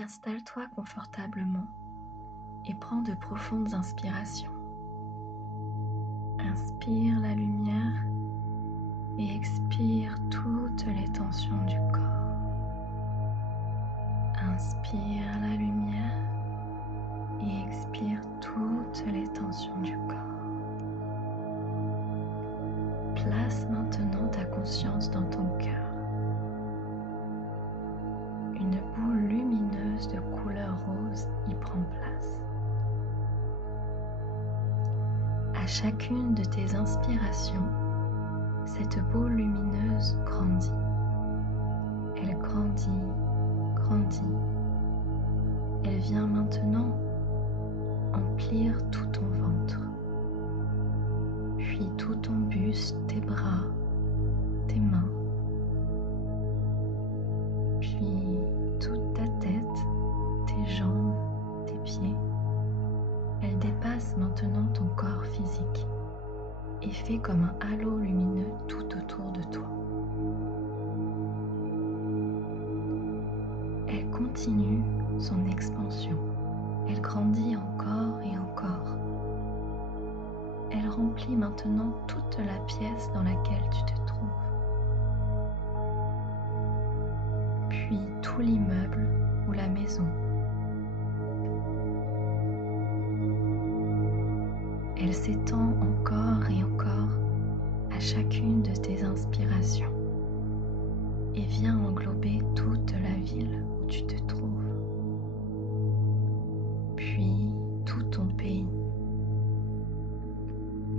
Installe-toi confortablement et prends de profondes inspirations. Inspire la lumière et expire toutes les tensions du corps. Inspire la lumière et expire toutes les tensions du corps. Place maintenant ta conscience dans ton cœur. Une boule lumineuse de couleur rose y prend place. À chacune de tes inspirations, cette boule lumineuse grandit. Elle grandit, grandit. Elle vient maintenant emplir tout ton ventre, puis tout ton buste, tes bras, tes mains, puis toute ta tête, tes jambes, tes pieds. Elle dépasse maintenant ton corps physique et fait comme un halo lumineux tout autour de toi. Elle continue son expansion. Elle grandit encore et encore. Elle remplit maintenant toute la pièce dans laquelle tu te trouves. Puis tout l'immeuble ou la maison. Elle s'étend encore et encore à chacune de tes inspirations et vient englober toute la ville où tu te trouves, puis tout ton pays,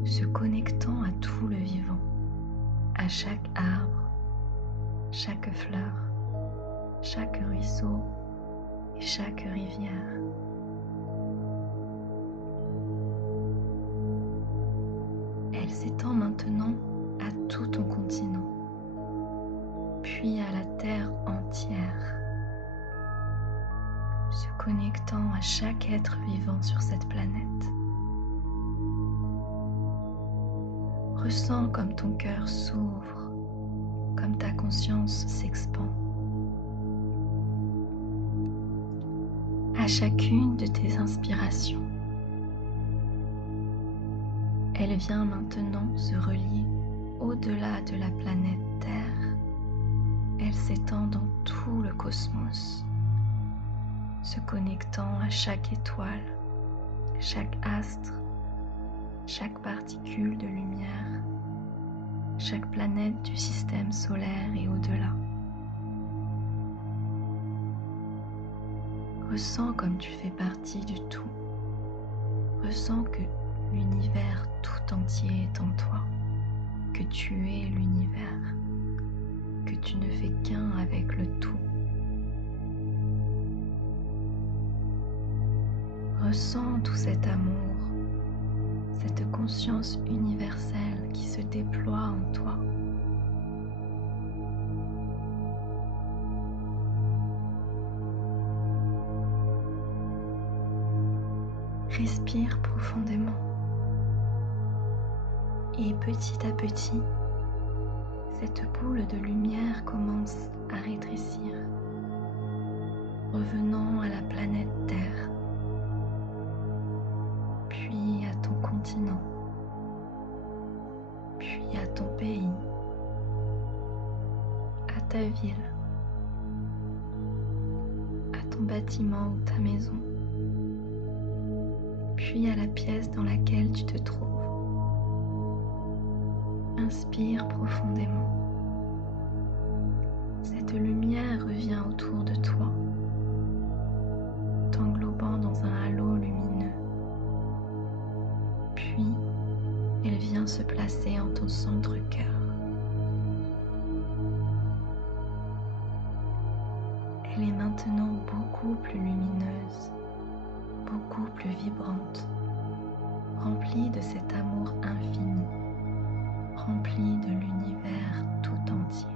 se connectant à tout le vivant, à chaque arbre, chaque fleur, chaque ruisseau et chaque rivière. Elle s'étend maintenant à tout ton continent, puis à la terre entière, se connectant à chaque être vivant sur cette planète. Ressens comme ton cœur s'ouvre, comme ta conscience s'expand. À chacune de tes inspirations, elle vient maintenant se relier au-delà de la planète Terre. Elle s'étend dans tout le cosmos, se connectant à chaque étoile, chaque astre, chaque particule de lumière, chaque planète du système solaire et au-delà. Ressens comme tu fais partie du tout. Ressens que l'univers tout entier est en toi, que tu es l'univers, que tu ne fais qu'un avec le tout. Ressens tout cet amour, cette conscience universelle qui se déploie en toi. Respire profondément et petit à petit, cette boule de lumière commence à rétrécir, revenant à la planète Terre, puis à ton continent, puis à ton pays, à ta ville, à ton bâtiment ou ta maison, puis à la pièce dans laquelle tu te trouves. Inspire profondément. Cette lumière revient autour de toi, t'englobant dans un halo lumineux. Puis, elle vient se placer en ton centre-cœur. Elle est maintenant beaucoup plus lumineuse, beaucoup plus vibrante, remplie de cet amour infini, remplie de l'univers tout entier.